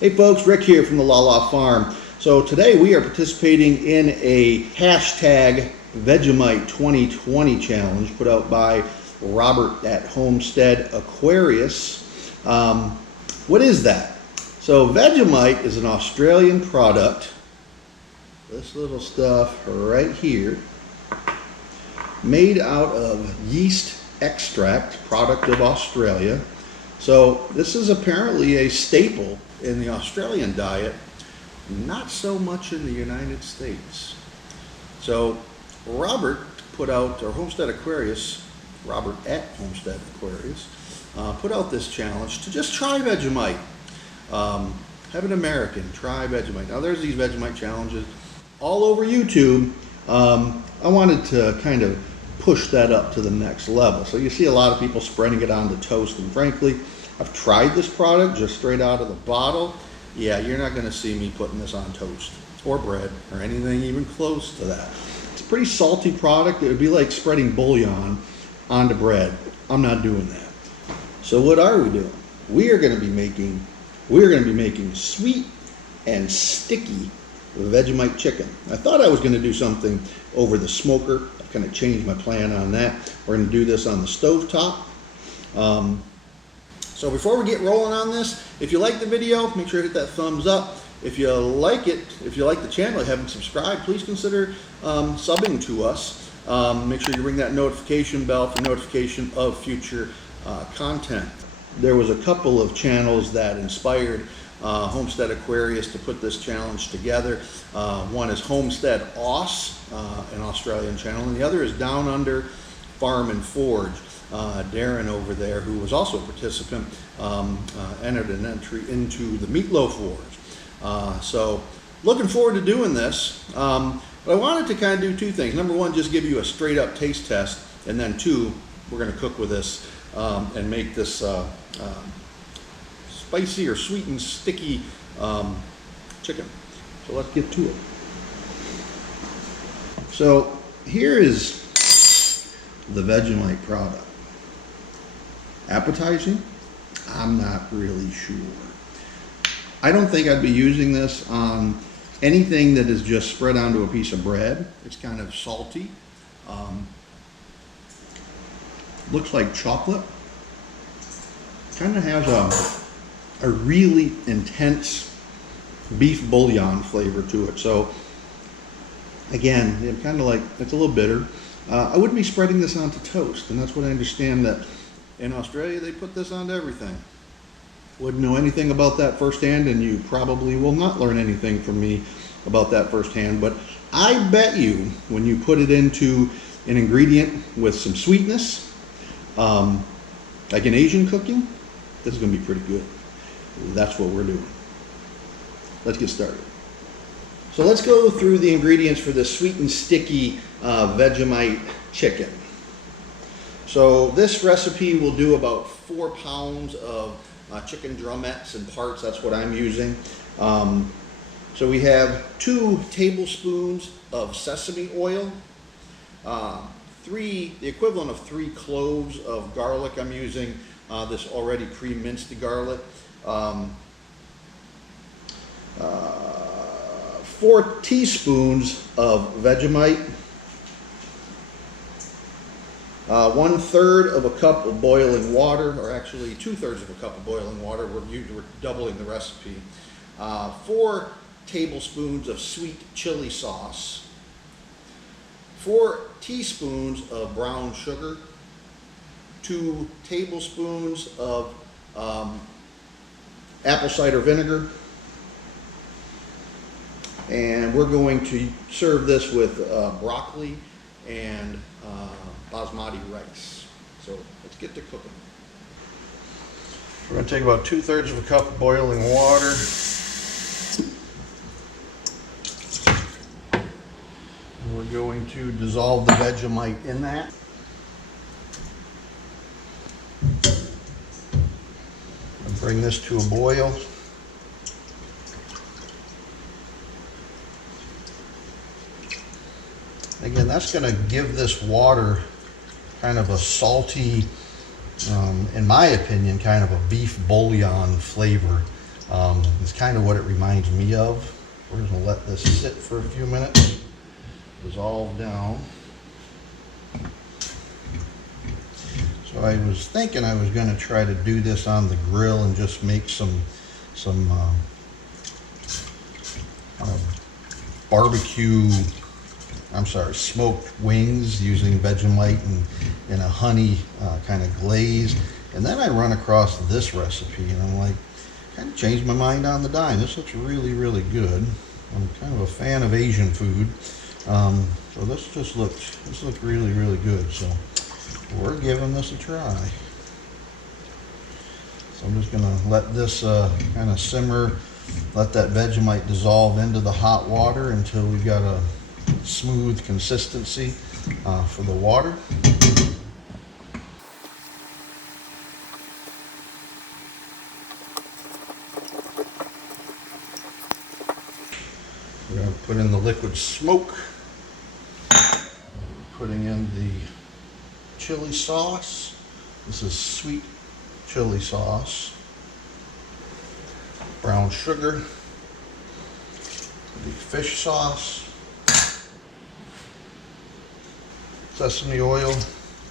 Hey folks, Rick here from the LaLa Farm. So today we are participating in a hashtag Vegemite 2020 challenge put out by Robert at Homestead Aquarius. What is that? So Vegemite is an Australian product. This little stuff right here, made out of yeast extract, product of Australia. So this is apparently a staple in the Australian diet, not so much in the United States. So Robert put out, or Homestead Aquarius, Robert at Homestead Aquarius, put out this challenge to just try Vegemite. Have an American try Vegemite. Now there's these Vegemite challenges all over YouTube. I wanted to kind of push that up to the next level. So you see a lot of people spreading it onto toast, and frankly, I've tried this product just straight out of the bottle. Yeah, you're not gonna see me putting this on toast or bread or anything even close to that. It's a pretty salty product. It would be like spreading bouillon onto bread. I'm not doing that. So what are we doing? We are gonna be making sweet and sticky Vegemite chicken. I thought I was gonna do something over the smoker. I've kind of changed my plan on that. We're gonna do this on the stovetop. So before we get rolling on this, if you like the video, make sure to hit that thumbs up. If you like it, if you like the channel, you haven't subscribed, please consider subbing to us. Make sure you ring that notification bell for notification of future content. There was a couple of channels that inspired Homestead Aquarius to put this challenge together. One is Homestead Aus, an Australian channel, and the other is Down Under Farm and Forge. Darren over there, who was also a participant, entered an entry into the Meatloaf Wars. So looking forward to doing this. But I wanted to kind of do two things. Number one, just give you a straight up taste test, and then two, we're going to cook with this and make this spicy or sweet and sticky chicken. So let's get to it. So here is the Vegemite product. Appetizing? I'm not really sure. I don't think I'd be using this on anything that is just spread onto a piece of bread. It's kind of salty. Looks like chocolate. Kind of has a really intense beef bouillon flavor to it. So again, it's kind of like, it's a little bitter. I wouldn't be spreading this onto toast, and that's what I understand, that in Australia they put this onto everything. Wouldn't know anything about that firsthand, and you probably will not learn anything from me about that firsthand, but I bet you when you put it into an ingredient with some sweetness, like an Asian cooking, this is going to be pretty good. That's what we're doing. Let's get started. So let's go through the ingredients for this sweet and sticky Vegemite chicken. So this recipe will do about 4 pounds of chicken drumettes and parts. That's what I'm using. So we have 2 tablespoons of sesame oil, the equivalent of 3 cloves of garlic. I'm using this already pre-minced garlic. 4 teaspoons of Vegemite, 1/3 of a cup of boiling water, or actually 2/3 of a cup of boiling water. We're doubling the recipe. 4 tablespoons of sweet chili sauce, 4 teaspoons of brown sugar, 2 tablespoons of apple cider vinegar, and we're going to serve this with broccoli and basmati rice. So let's get to cooking. We're going to take about 2/3 of a cup of boiling water. And we're going to dissolve the Vegemite in that. And bring this to a boil. Again, that's going to give this water kind of a salty, in my opinion, kind of a beef bouillon flavor. It's kind of what it reminds me of. We're just gonna let this sit for a few minutes, dissolve down. So I was thinking I was gonna try to do this on the grill and just make some smoked wings using Vegemite and a honey kind of glaze. And then I run across this recipe and I'm like, kind of changed my mind on the dime. This looks really, really good. I'm kind of a fan of Asian food. So this looked really, really good. So we're giving this a try. So I'm just gonna let this kind of simmer, let that Vegemite dissolve into the hot water until we've got a smooth consistency for the water. We're going to put in the liquid smoke, putting in the chili sauce. This is sweet chili sauce, brown sugar, the fish sauce, sesame oil,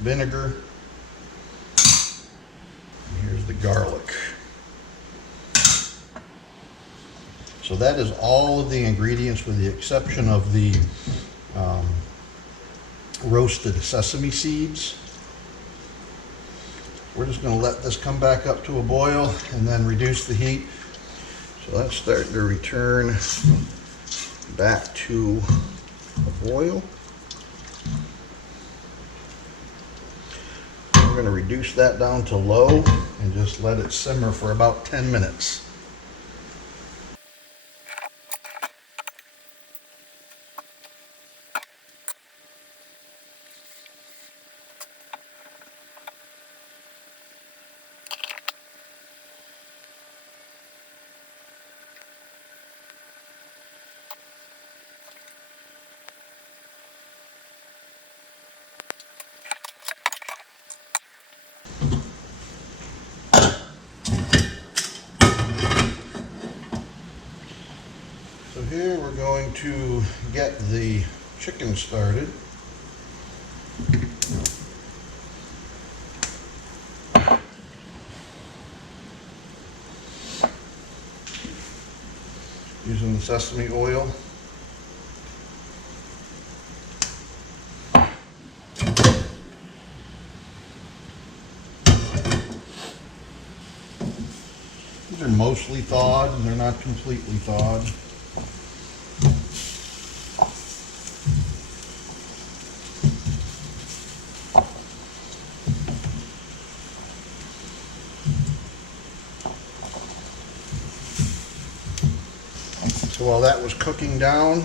vinegar, and here's the garlic. So that is all of the ingredients with the exception of the roasted sesame seeds. We're just going to let this come back up to a boil and then reduce the heat. So that's starting to return back to a boil. We're going to reduce that down to low and just let it simmer for about 10 minutes. So here we're going to get the chicken started. Using the sesame oil. These are mostly thawed, and they're not completely thawed. So while that was cooking down,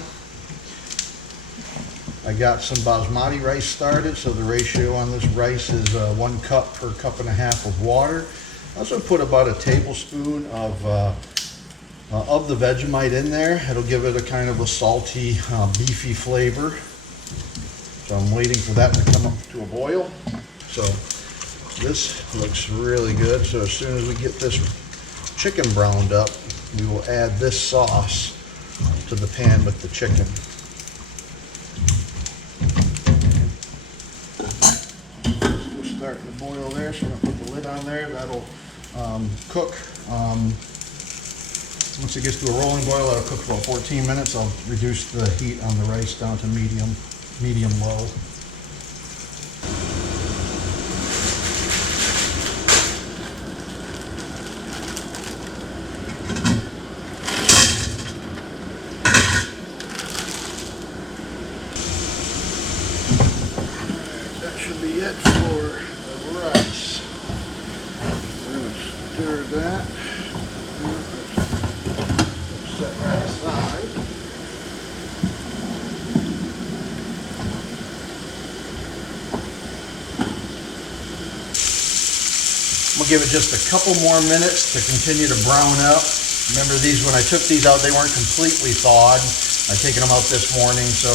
I got some basmati rice started. So the ratio on this rice is 1 cup per cup and a half of water. I also put about a tablespoon of the Vegemite in there. It'll give it a kind of a salty, beefy flavor. So I'm waiting for that to come up to a boil. So this looks really good. So as soon as we get this chicken browned up, we will add this sauce to the pan with the chicken. We're starting to boil there, so I'm going to put the lid on there. That'll cook. Once it gets to a rolling boil, that'll cook for about 14 minutes. I'll reduce the heat on the rice down to medium-low. Should be it for the rice. We're going to stir that. Set that aside. We'll give it just a couple more minutes to continue to brown up. Remember these, when I took these out, they weren't completely thawed. I've taken them out this morning, so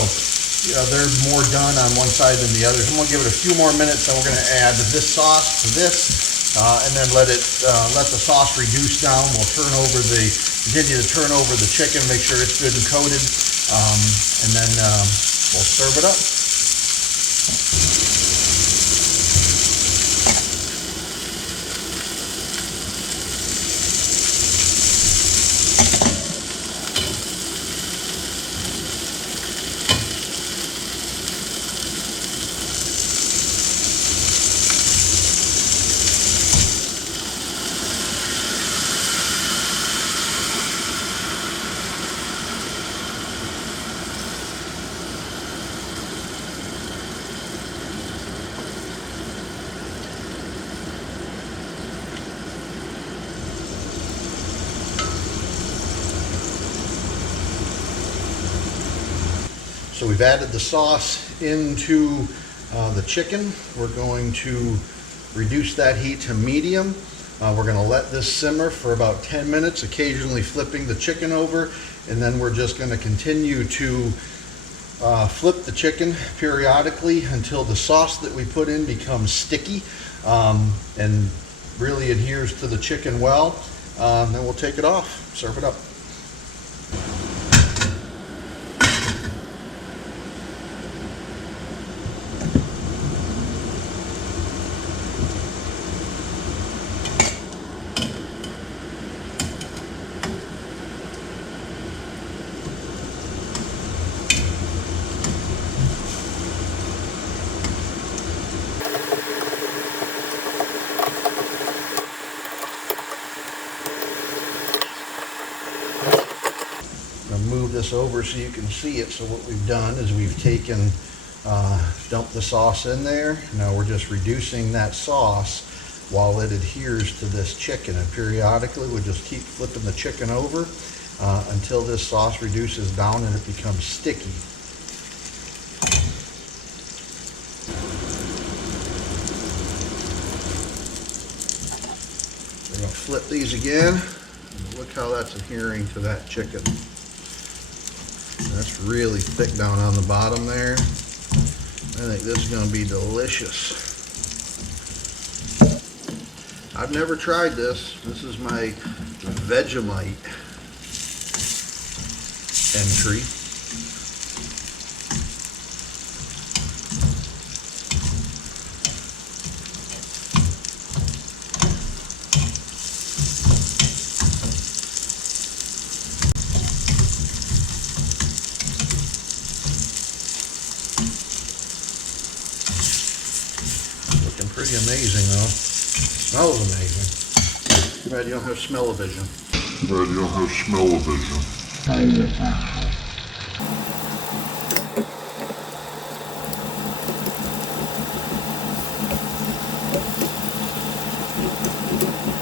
they're more done on one side than the other. So I'm going to give it a few more minutes, and we're going to add this sauce to this. and then let the sauce reduce down. We'll continue to turn over the chicken, make sure it's good and coated, and then we'll serve it up. So we've added the sauce into the chicken. We're going to reduce that heat to medium. We're going to let this simmer for about 10 minutes, occasionally flipping the chicken over, and then we're just going to continue to flip the chicken periodically until the sauce that we put in becomes sticky and really adheres to the chicken well. Then we'll take it off, serve it up. Move this over so you can see it. So what we've done is we've taken, dumped the sauce in there. Now we're just reducing that sauce while it adheres to this chicken, and periodically we'll just keep flipping the chicken over until this sauce reduces down and it becomes sticky. We're going to flip these again. Look how that's adhering to that chicken. That's really thick down on the bottom there. I think this is going to be delicious. I've never tried this. This is my Vegemite entry. Pretty amazing though. Smells amazing. Too bad you don't have smell-o-vision.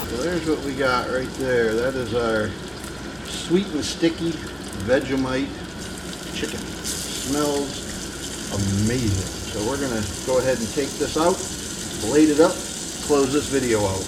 So there's what we got right there. That is our sweet and sticky Vegemite chicken. Smells amazing. So we're gonna go ahead and take this out, blade it up, close this video out.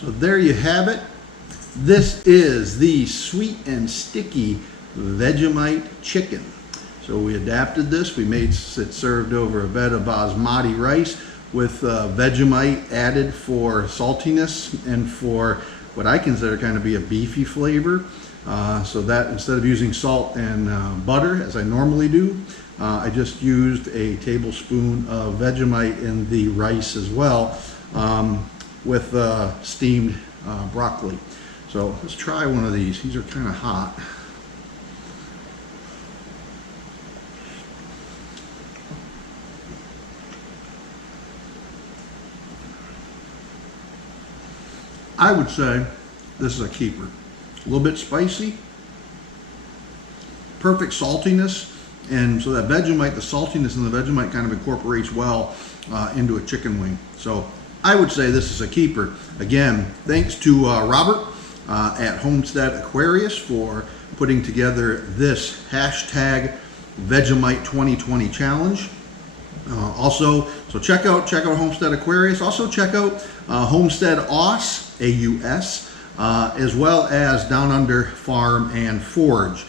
So there you have it. This is the sweet and sticky Vegemite chicken. So we adapted this. We made it served over a bed of basmati rice with Vegemite added for saltiness and for what I consider kind of be a beefy flavor. So that instead of using salt and butter as I normally do, I just used a tablespoon of Vegemite in the rice as well, with steamed broccoli. So let's try one of these. These are kind of hot. I would say this is a keeper. A little bit spicy, perfect saltiness, and so that Vegemite, the saltiness in the Vegemite kind of incorporates well into a chicken wing. So I would say this is a keeper. Again, thanks to Robert at Homestead Aquarius for putting together this hashtag Vegemite 2020 challenge. Also, so check out Homestead Aquarius. Also check out Homestead AUS, AUS, as well as Down Under Farm and Forge,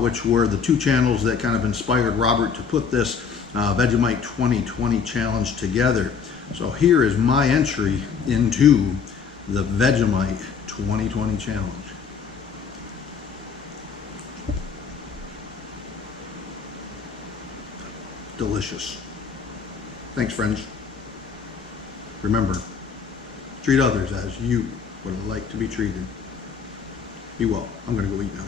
which were the two channels that kind of inspired Robert to put this Vegemite 2020 challenge together. So here is my entry into the Vegemite 2020 challenge. Delicious. Thanks, friends. Remember, treat others as you would like to be treated. Be well. I'm going to go eat now.